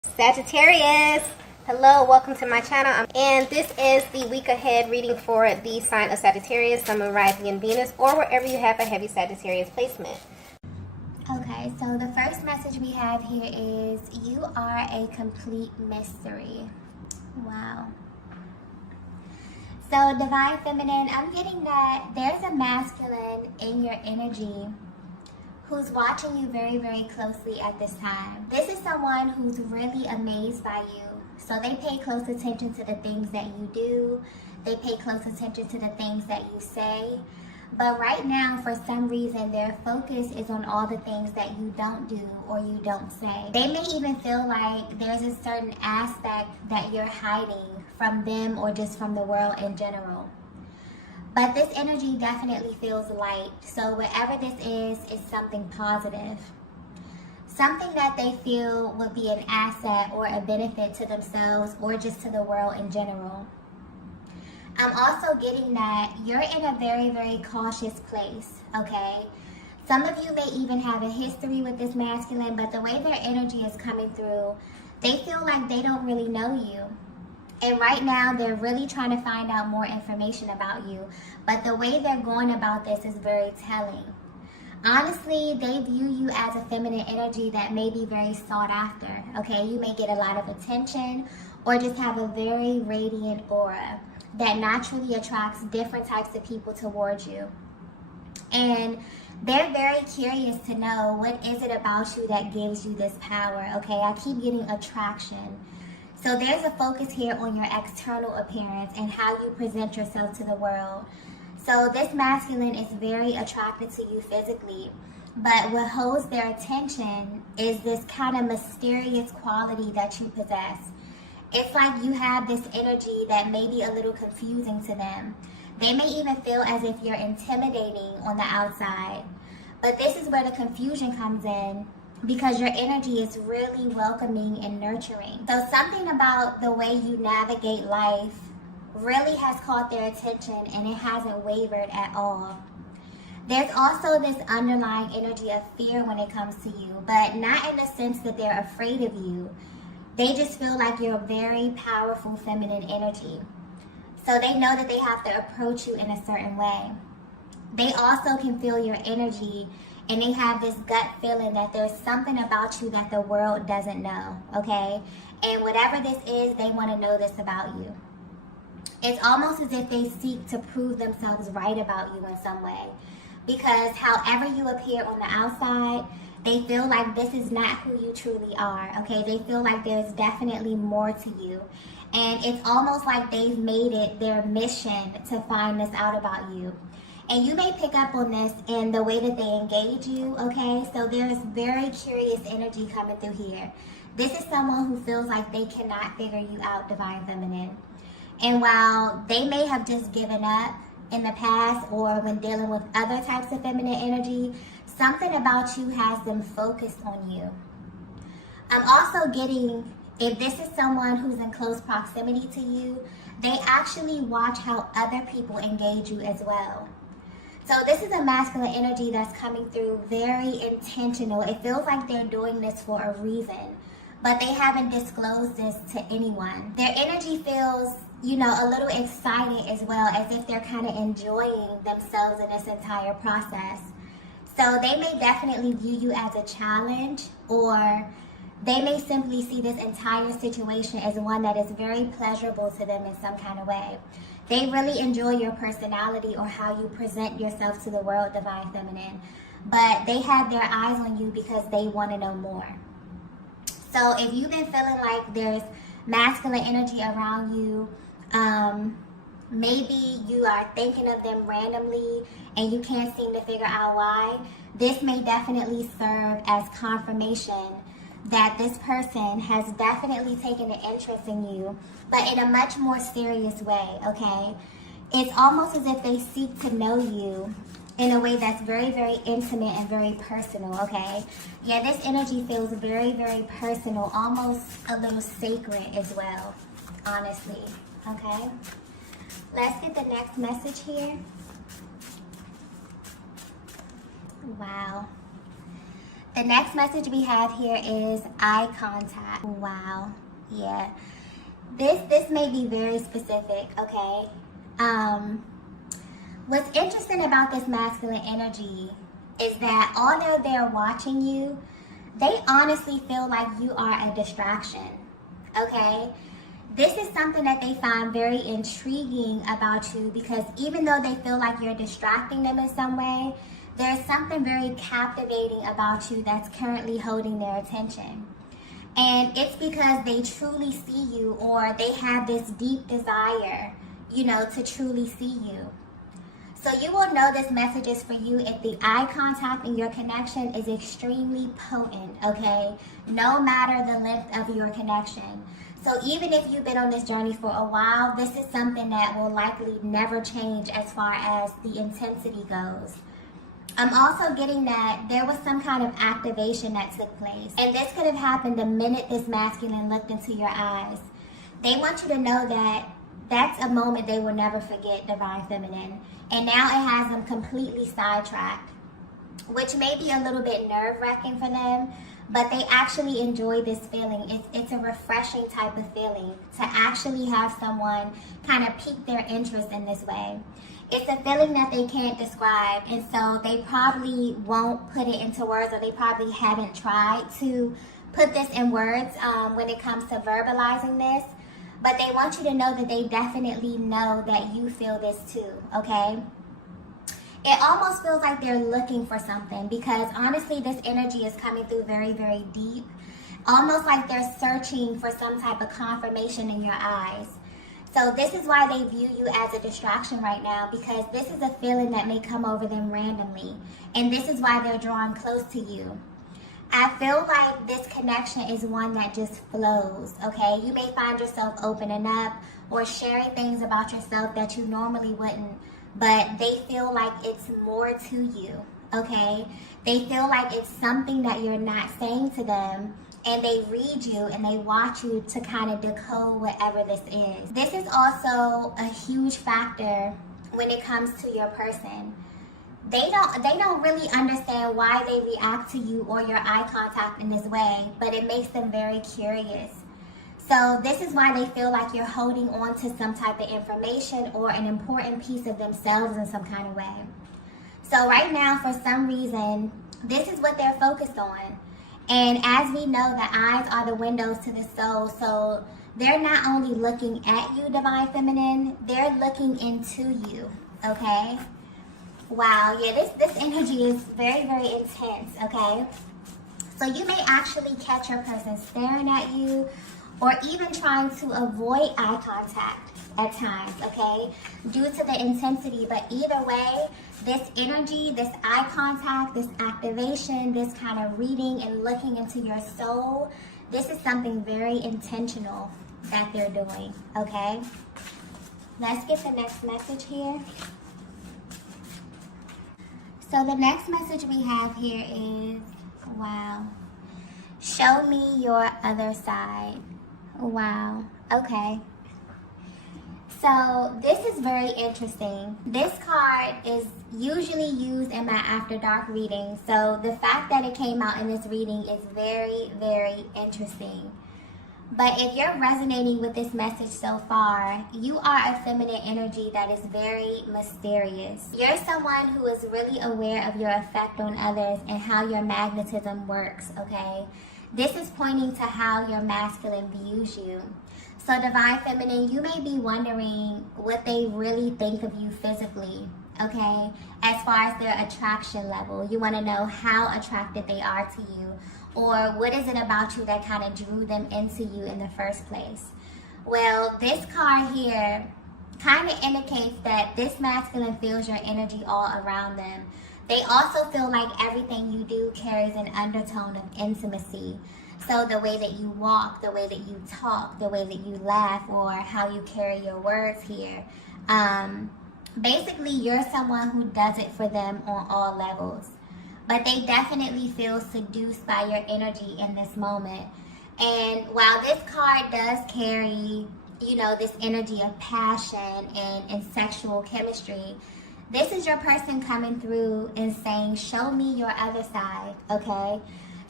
Sagittarius, hello, welcome to my channel, and this is the week ahead reading for the sign of Sagittarius, Sun, Moon, Rising, and Venus, or wherever you have a heavy Sagittarius placement. Okay, so the first message we have here is you are a complete mystery. Wow. So Divine Feminine, I'm getting that there's a masculine in your energy who's watching you very, very closely at this time. This is someone who's really amazed by you. So they pay close attention to the things that you do. They pay close attention to the things that you say. But right now, for some reason, their focus is on all the things that you don't do or you don't say. They may even feel like there's a certain aspect that you're hiding from them or just from the world in general. But this energy definitely feels light. So whatever this is something positive. Something that they feel would be an asset or a benefit to themselves or just to the world in general. I'm also getting that you're in a very, very cautious place, okay? Some of you may even have a history with this masculine, but the way their energy is coming through, they feel like they don't really know you. And right now, they're really trying to find out more information about you. But the way they're going about this is very telling. Honestly, they view you as a feminine energy that may be very sought after, okay? You may get a lot of attention or just have a very radiant aura that naturally attracts different types of people towards you. And they're very curious to know, what is it about you that gives you this power, okay? I keep getting attraction. So there's a focus here on your external appearance and how you present yourself to the world. So this masculine is very attracted to you physically, but what holds their attention is this kind of mysterious quality that you possess. It's like you have this energy that may be a little confusing to them. They may even feel as if you're intimidating on the outside. But this is where the confusion comes in, because your energy is really welcoming and nurturing. So something about the way you navigate life really has caught their attention, and it hasn't wavered at all. There's also this underlying energy of fear when it comes to you, but not in the sense that they're afraid of you. They just feel like you're a very powerful feminine energy. So they know that they have to approach you in a certain way. They also can feel your energy, and they have this gut feeling that there's something about you that the world doesn't know, okay? And whatever this is, they want to know this about you. It's almost as if they seek to prove themselves right about you in some way. Because however you appear on the outside, they feel like this is not who you truly are, okay? They feel like there's definitely more to you. And it's almost like they've made it their mission to find this out about you. And you may pick up on this in the way that they engage you, okay? So there's very curious energy coming through here. This is someone who feels like they cannot figure you out, Divine Feminine. And while they may have just given up in the past or when dealing with other types of feminine energy, something about you has them focused on you. I'm also getting, if this is someone who's in close proximity to you, they actually watch how other people engage you as well. So this is a masculine energy that's coming through very intentional. It feels like they're doing this for a reason, but they haven't disclosed this to anyone. Their energy feels, you know, a little excited as well, as if they're kind of enjoying themselves in this entire process. So they may definitely view you as a challenge, or they may simply see this entire situation as one that is very pleasurable to them in some kind of way. They really enjoy your personality or how you present yourself to the world, Divine Feminine. But they have their eyes on you because they want to know more. So if you've been feeling like there's masculine energy around you, maybe you are thinking of them randomly and you can't seem to figure out why, this may definitely serve as confirmation that this person has definitely taken an interest in you, but in a much more serious way, okay? It's almost as if they seek to know you in a way that's very, very intimate and very personal, okay? Yeah, this energy feels very, very personal, almost a little sacred as well, honestly, okay? Let's get the next message here. Wow. The The next message we have here is eye contact. Wow. Yeah. This may be very specific, okay? What's interesting about this masculine energy is that although they're watching you, they honestly feel like you are a distraction, okay? This is something that they find very intriguing about you because even though they feel like you're distracting them in some way, there's something very captivating about you that's currently holding their attention. And it's because they truly see you, or they have this deep desire, to truly see you. So you will know this message is for you if the eye contact in your connection is extremely potent, okay? No matter the length of your connection. So even if you've been on this journey for a while, this is something that will likely never change as far as the intensity goes. I'm also getting that there was some kind of activation that took place. And this could have happened the minute this masculine looked into your eyes. They want you to know that that's a moment they will never forget, Divine Feminine. And now it has them completely sidetracked, which may be a little bit nerve-wracking for them, but they actually enjoy this feeling. It's a refreshing type of feeling to actually have someone kind of pique their interest in this way. It's a feeling that they can't describe, and so they probably won't put it into words, or they probably haven't tried to put this in words when it comes to verbalizing this. But they want you to know that they definitely know that you feel this too, okay? It almost feels like they're looking for something because honestly, this energy is coming through very, very deep. Almost like they're searching for some type of confirmation in your eyes. So this is why they view you as a distraction right now, because this is a feeling that may come over them randomly. And this is why they're drawn close to you. I feel like this connection is one that just flows, okay? You may find yourself opening up or sharing things about yourself that you normally wouldn't, but they feel like it's more to you, okay? They feel like it's something that you're not saying to them, and they read you and they watch you to kind of decode whatever this is. This is also a huge factor when it comes to your person. They don't really understand why they react to you or your eye contact in this way, but it makes them very curious. So this is why they feel like you're holding on to some type of information or an important piece of themselves in some kind of way. So right now, for some reason, this is what they're focused on. And as we know, the eyes are the windows to the soul. So they're not only looking at you, Divine Feminine, they're looking into you, okay? Wow, yeah, this energy is very, very intense, okay? So you may actually catch your person staring at you or even trying to avoid eye contact at times, okay? Due to the intensity, but either way, this energy, this eye contact, this activation, this kind of reading and looking into your soul, this is something very intentional that they're doing, okay? Let's get the next message here. So the next message we have here is, wow, show me your other side. Wow, okay. So this is very interesting. This card is usually used in my After Dark reading. So the fact that it came out in this reading is very, very interesting. But if you're resonating with this message so far, you are a feminine energy that is very mysterious. You're someone who is really aware of your effect on others and how your magnetism works, okay? This is pointing to how your masculine views you. So Divine Feminine, you may be wondering what they really think of you physically, okay? As far as their attraction level. You want to know how attracted they are to you. Or what is it about you that kind of drew them into you in the first place? Well, this card here kind of indicates that this masculine feels your energy all around them. They also feel like everything you do carries an undertone of intimacy. So the way that you walk, the way that you talk, the way that you laugh, or how you carry your words here. Basically, you're someone who does it for them on all levels. But they definitely feel seduced by your energy in this moment. And while this card does carry, this energy of passion and sexual chemistry, this is your person coming through and saying, show me your other side, okay?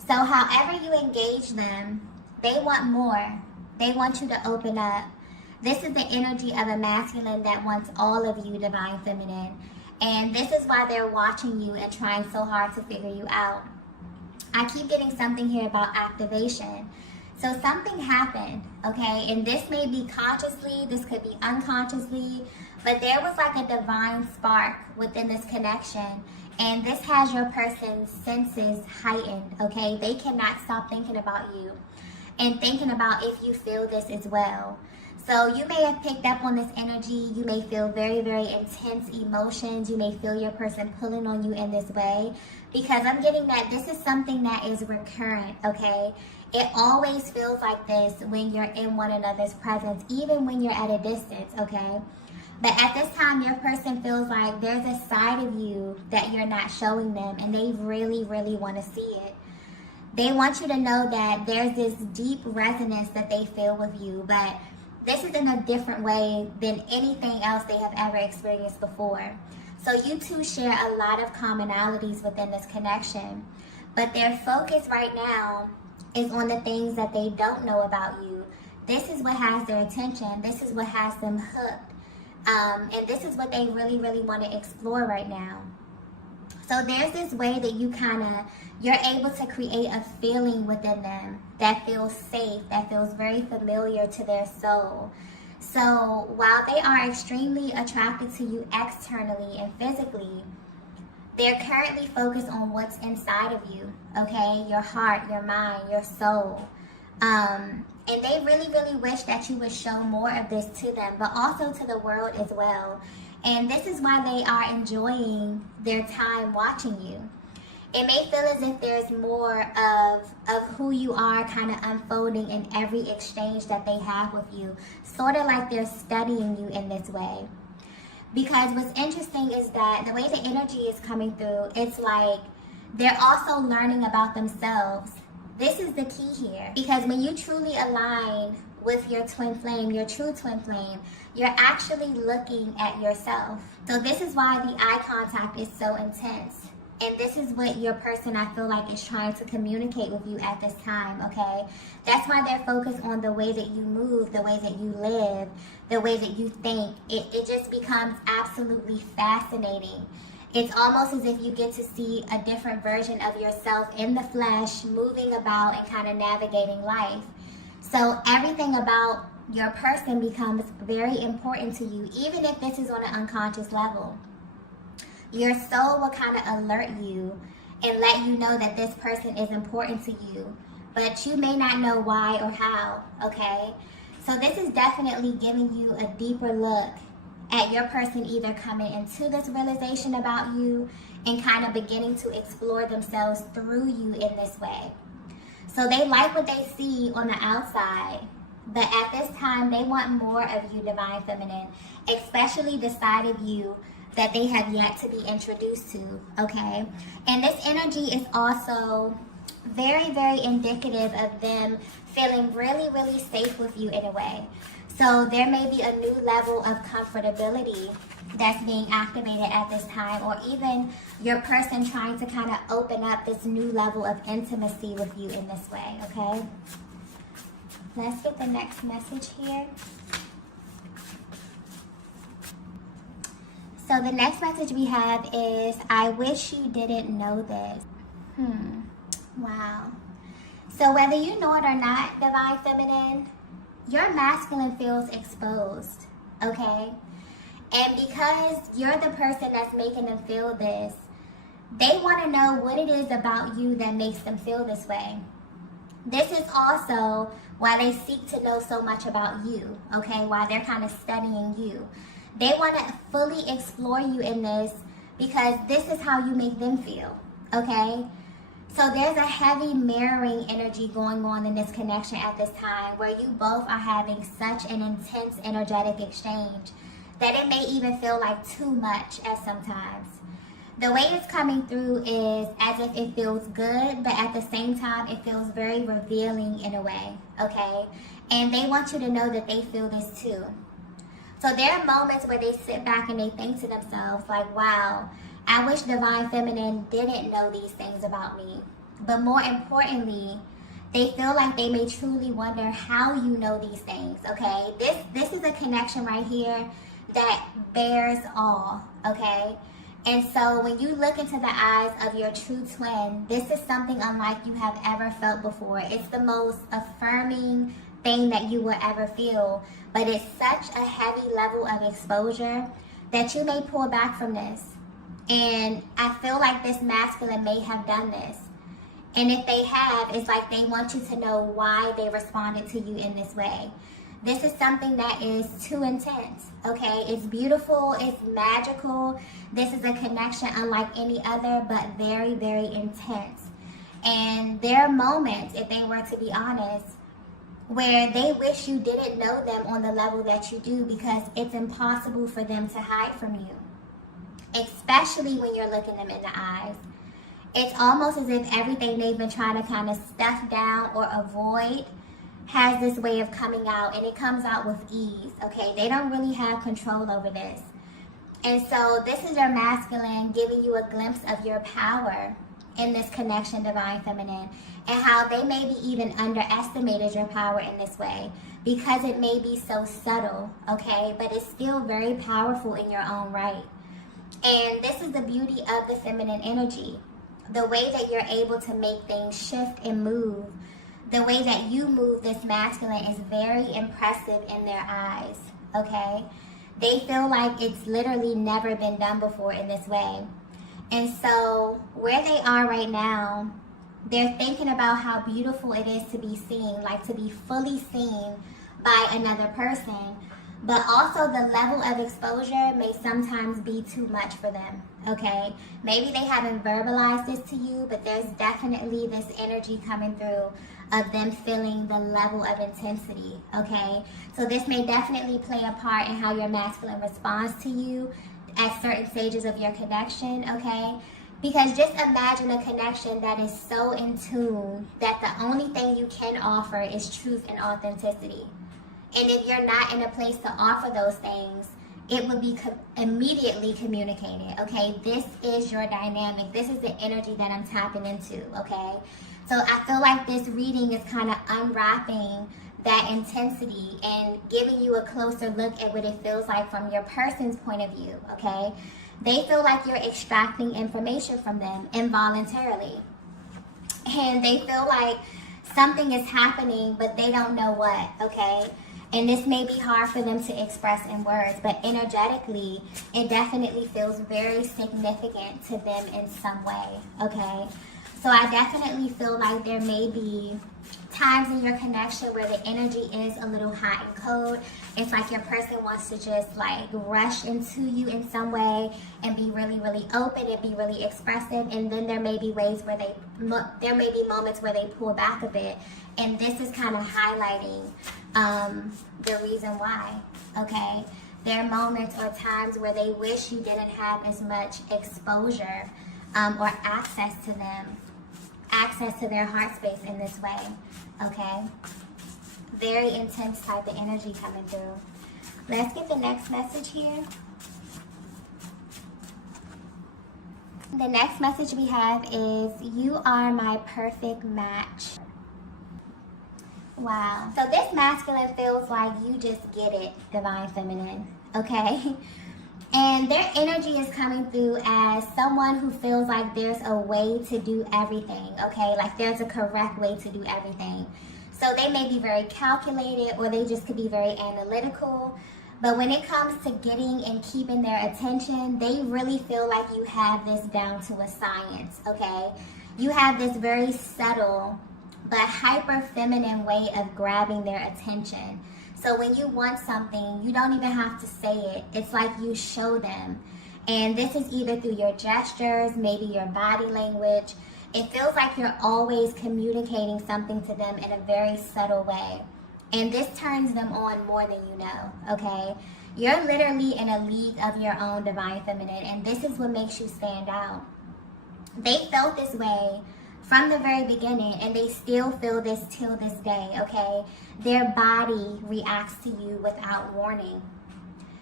So however you engage them, they want more. They want you to open up. This is the energy of a masculine that wants all of you, divine feminine. And this is why they're watching you and trying so hard to figure you out. I keep getting something here about activation. So something happened, okay? And this may be consciously, this could be unconsciously, but there was like a divine spark within this connection. And this has your person's senses heightened, okay? They cannot stop thinking about you and thinking about if you feel this as well. So you may have picked up on this energy. You may feel very, very intense emotions. You may feel your person pulling on you in this way, because I'm getting that this is something that is recurrent, okay? It always feels like this when you're in one another's presence, even when you're at a distance, okay? But at this time, your person feels like there's a side of you that you're not showing them, and they really, really want to see it. They want you to know that there's this deep resonance that they feel with you, but this is in a different way than anything else they have ever experienced before. So you two share a lot of commonalities within this connection, but their focus right now is on the things that they don't know about you. This is what has their attention. This is what has them hooked. And this is what they really, really want to explore right now. So there's this way that you're able to create a feeling within them that feels safe, that feels very familiar to their soul. So while they are extremely attracted to you externally and physically, they're currently focused on what's inside of you, okay? Your heart, your mind, your soul. And they really, really wish that you would show more of this to them, but also to the world as well. And this is why they are enjoying their time watching you. It may feel as if there's more of who you are kind of unfolding in every exchange that they have with you, sort of like they're studying you in this way. Because what's interesting is that the way the energy is coming through, it's like they're also learning about themselves. This is the key here, because when you truly align with your twin flame, your true twin flame, you're actually looking at yourself. So this is why the eye contact is so intense. And this is what your person, I feel like, is trying to communicate with you at this time, okay? That's why they're focused on the way that you move, the way that you live, the way that you think. It just becomes absolutely fascinating. It's almost as if you get to see a different version of yourself in the flesh, moving about and kind of navigating life. So everything about your person becomes very important to you, even if this is on an unconscious level. Your soul will kind of alert you and let you know that this person is important to you, but you may not know why or how, okay? So this is definitely giving you a deeper look at your person either coming into this realization about you and kind of beginning to explore themselves through you in this way. So they like what they see on the outside, but at this time they want more of you, divine feminine, especially the side of you that they have yet to be introduced to, okay? And this energy is also very, very indicative of them feeling really, really safe with you in a way. So there may be a new level of comfortability that's being activated at this time, or even your person trying to kind of open up this new level of intimacy with you in this way, okay? Let's get the next message here. So the next message we have is, I wish you didn't know this. Wow. So whether you know it or not, divine feminine, your masculine feels exposed, okay? And because you're the person that's making them feel this, they want to know what it is about you that makes them feel this way. This is also why they seek to know so much about you, okay? Why they're kind of studying you. They want to fully explore you in this because this is how you make them feel, okay? So there's a heavy mirroring energy going on in this connection at this time, where you both are having such an intense energetic exchange that it may even feel like too much at sometimes. The way it's coming through is as if it feels good, but at the same time it feels very revealing in a way, okay? And they want you to know that they feel this too. So there are moments where they sit back and they think to themselves like, wow, I wish divine feminine didn't know these things about me, But more importantly, they feel like they may truly wonder how you know these things, okay? This is a connection right here that bears all, okay? And so when you look into the eyes of your true twin, this is something unlike you have ever felt before. It's the most affirming thing that you will ever feel, but it's such a heavy level of exposure that you may pull back from this. And I feel like this masculine may have done this. And if they have, it's like they want you to know why they responded to you in this way. This is something that is too intense, okay? It's beautiful, it's magical. This is a connection unlike any other, but very, very intense. And there are moments, if they were to be honest, where they wish you didn't know them on the level that you do, because it's impossible for them to hide from you, especially when you're looking them in the eyes. It's almost as if everything they've been trying to kind of stuff down or avoid has this way of coming out, and it comes out with ease, okay? They don't really have control over this. And so this is your masculine giving you a glimpse of your power in this connection, Divine Feminine, and how they maybe even underestimated your power in this way because it may be so subtle, okay? But it's still very powerful in your own right. And this is the beauty of the feminine energy. The way that you're able to make things shift and move, the way that you move this masculine is very impressive in their eyes, okay? They feel like it's literally never been done before in this way. And so where they are right now, they're thinking about how beautiful it is to be seen, like to be fully seen by another person. But also the level of exposure may sometimes be too much for them, okay? Maybe they haven't verbalized this to you, but there's definitely this energy coming through of them feeling the level of intensity, okay? So this may definitely play a part in how your masculine responds to you at certain stages of your connection, okay? Because just imagine a connection that is so in tune that the only thing you can offer is truth and authenticity. And if you're not in a place to offer those things, it would be immediately communicated, okay? This is your dynamic. This is the energy that I'm tapping into, okay? So I feel like this reading is kind of unwrapping that intensity and giving you a closer look at what it feels like from your person's point of view, okay? They feel like you're extracting information from them involuntarily. And they feel like something is happening, but they don't know what, okay? And this may be hard for them to express in words, but energetically, it definitely feels very significant to them in some way, okay? So I definitely feel like there may be times in your connection where the energy is a little hot and cold. It's like your person wants to just like rush into you in some way and be really, really open and be really expressive. And then there may be ways where there may be moments where they pull back a bit. And this is kind of highlighting the reason why, okay? There are moments or times where they wish you didn't have as much exposure or access to them, access to their heart space in this way, okay? Very intense type of energy coming through. Let's get the next message here. The next message we have is, you are my perfect match. Wow. So this masculine feels like you just get it, Divine Feminine, okay? And their energy is coming through as someone who feels like there's a way to do everything, okay? Like there's a correct way to do everything. So they may be very calculated, or they just could be very analytical. But when it comes to getting and keeping their attention, they really feel like you have this down to a science, okay? You have this very subtle but hyper feminine way of grabbing their attention. So when you want something, you don't even have to say it. It's like you show them. And this is either through your gestures, maybe your body language. It feels like you're always communicating something to them in a very subtle way. And this turns them on more than you know, okay? You're literally in a league of your own, Divine Feminine, and this is what makes you stand out. They felt this way from the very beginning, and they still feel this till this day, okay? Their body reacts to you without warning.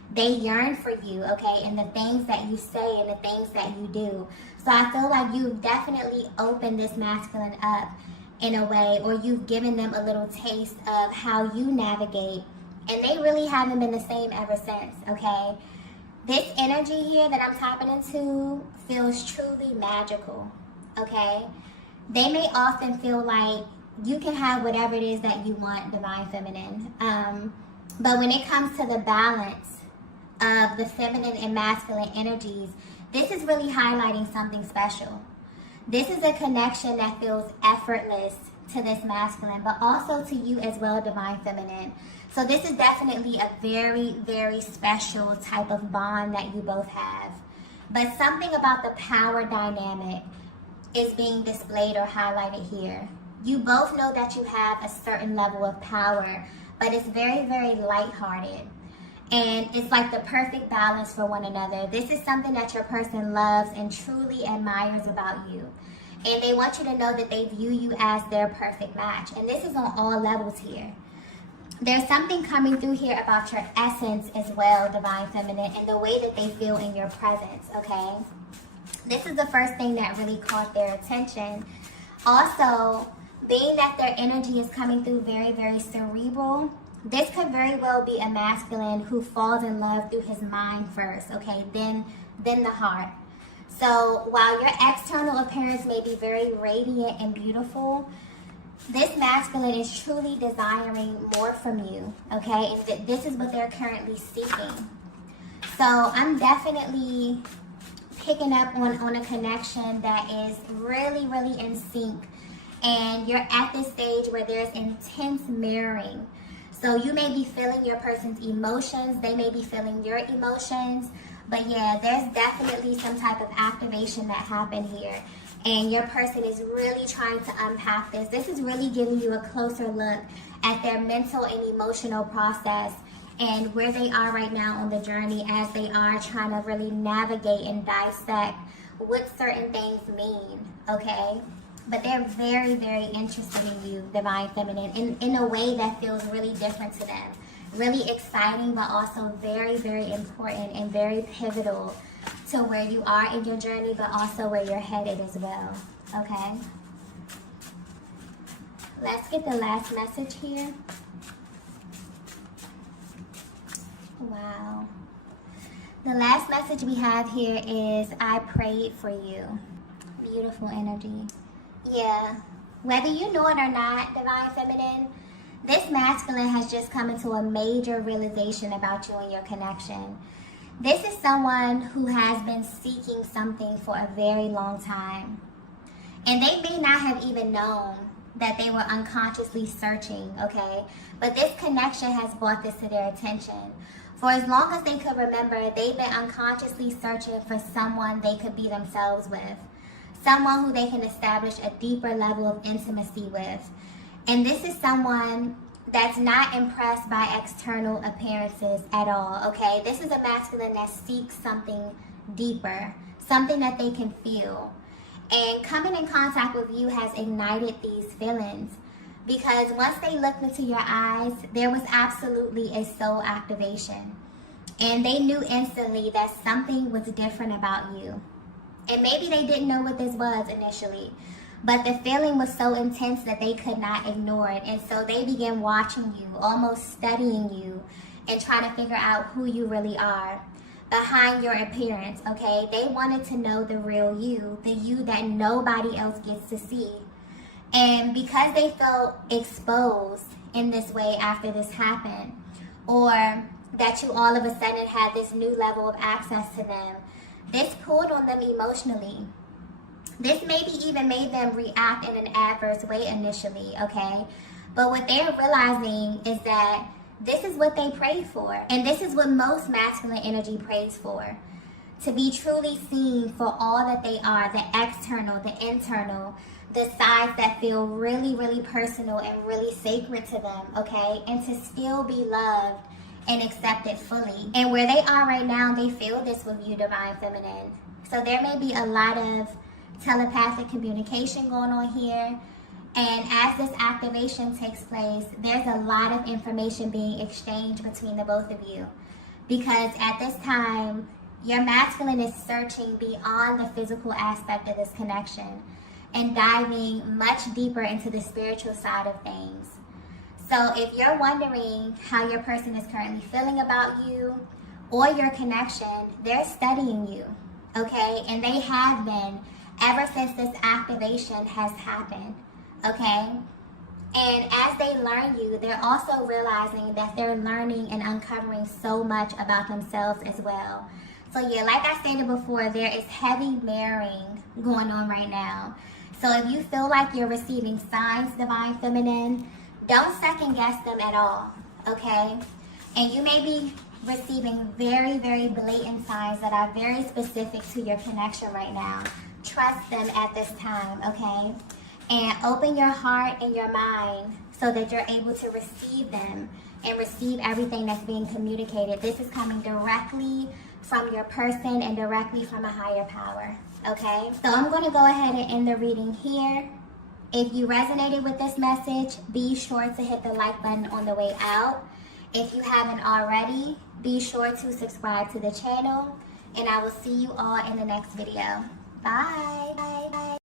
They yearn for you, okay, and the things that you say and the things that you do. So I feel like you've definitely opened this masculine up in a way, or you've given them a little taste of how you navigate, and they really haven't been the same ever since, okay? This energy here that I'm tapping into feels truly magical, okay? They may often feel like you can have whatever it is that you want, Divine Feminine. But when it comes to the balance of the feminine and masculine energies, this is really highlighting something special. This is a connection that feels effortless to this masculine, but also to you as well, Divine Feminine. So this is definitely a very, very special type of bond that you both have. But something about the power dynamic is being displayed or highlighted here. You both know that you have a certain level of power, but it's very, very lighthearted. And it's like the perfect balance for one another. This is something that your person loves and truly admires about you. And they want you to know that they view you as their perfect match. And this is on all levels here. There's something coming through here about your essence as well, Divine Feminine, and the way that they feel in your presence, okay? This is the first thing that really caught their attention. Also, being that their energy is coming through very, very cerebral, this could very well be a masculine who falls in love through his mind first, okay, then the heart. So while your external appearance may be very radiant and beautiful, this masculine is truly desiring more from you, okay, and this is what they're currently seeking. So I'm definitely picking up on a connection that is really, really in sync, and you're at this stage where there's intense mirroring. So you may be feeling your person's emotions, they may be feeling your emotions, but yeah, there's definitely some type of activation that happened here, and your person is really trying to unpack this. This is really giving you a closer look at their mental and emotional process and where they are right now on the journey as they are trying to really navigate and dissect what certain things mean, okay? But they're very, very interested in you, Divine Feminine, in a way that feels really different to them. Really exciting, but also very, very important and very pivotal to where you are in your journey, but also where you're headed as well, okay? Let's get the last message here. Wow. The last message we have here is, I prayed for you. Beautiful energy. Yeah. Whether you know it or not, Divine Feminine, this masculine has just come into a major realization about you and your connection. This is someone who has been seeking something for a very long time. And they may not have even known that they were unconsciously searching, okay? But this connection has brought this to their attention. For as long as they could remember, they've been unconsciously searching for someone they could be themselves with. Someone who they can establish a deeper level of intimacy with. And this is someone that's not impressed by external appearances at all, okay? This is a masculine that seeks something deeper, something that they can feel. And coming in contact with you has ignited these feelings, because once they looked into your eyes, there was absolutely a soul activation. And they knew instantly that something was different about you. And maybe they didn't know what this was initially, but the feeling was so intense that they could not ignore it. And so they began watching you, almost studying you, and trying to figure out who you really are behind your appearance, okay? They wanted to know the real you, the you that nobody else gets to see. And because they felt exposed in this way after this happened, or that you all of a sudden had this new level of access to them, this pulled on them emotionally. This maybe even made them react in an adverse way initially, okay? But what they're realizing is that this is what they prayed for. And this is what most masculine energy prays for. To be truly seen for all that they are, the external, the internal, the sides that feel really, really personal and really sacred to them, okay? And to still be loved and accepted fully. And where they are right now, they feel this with you, Divine Feminine. So there may be a lot of telepathic communication going on here. And as this activation takes place, there's a lot of information being exchanged between the both of you. because at this time, your masculine is searching beyond the physical aspect of this connection and diving much deeper into the spiritual side of things. So if you're wondering how your person is currently feeling about you or your connection, they're studying you, okay? And they have been ever since this activation has happened, okay? And as they learn you, they're also realizing that they're learning and uncovering so much about themselves as well. So yeah, like I stated before, there is heavy mirroring going on right now. So if you feel like you're receiving signs, Divine Feminine, don't second guess them at all, okay? And you may be receiving very, very blatant signs that are very specific to your connection right now. Trust them at this time, okay? And open your heart and your mind so that you're able to receive them and receive everything that's being communicated. This is coming directly from your person and directly from a higher power, okay? So I'm going to go ahead and end the reading here. If you resonated with this message, be sure to hit the like button on the way out. If you haven't already, be sure to subscribe to the channel, and I will see you all in the next video. Bye. Bye. Bye.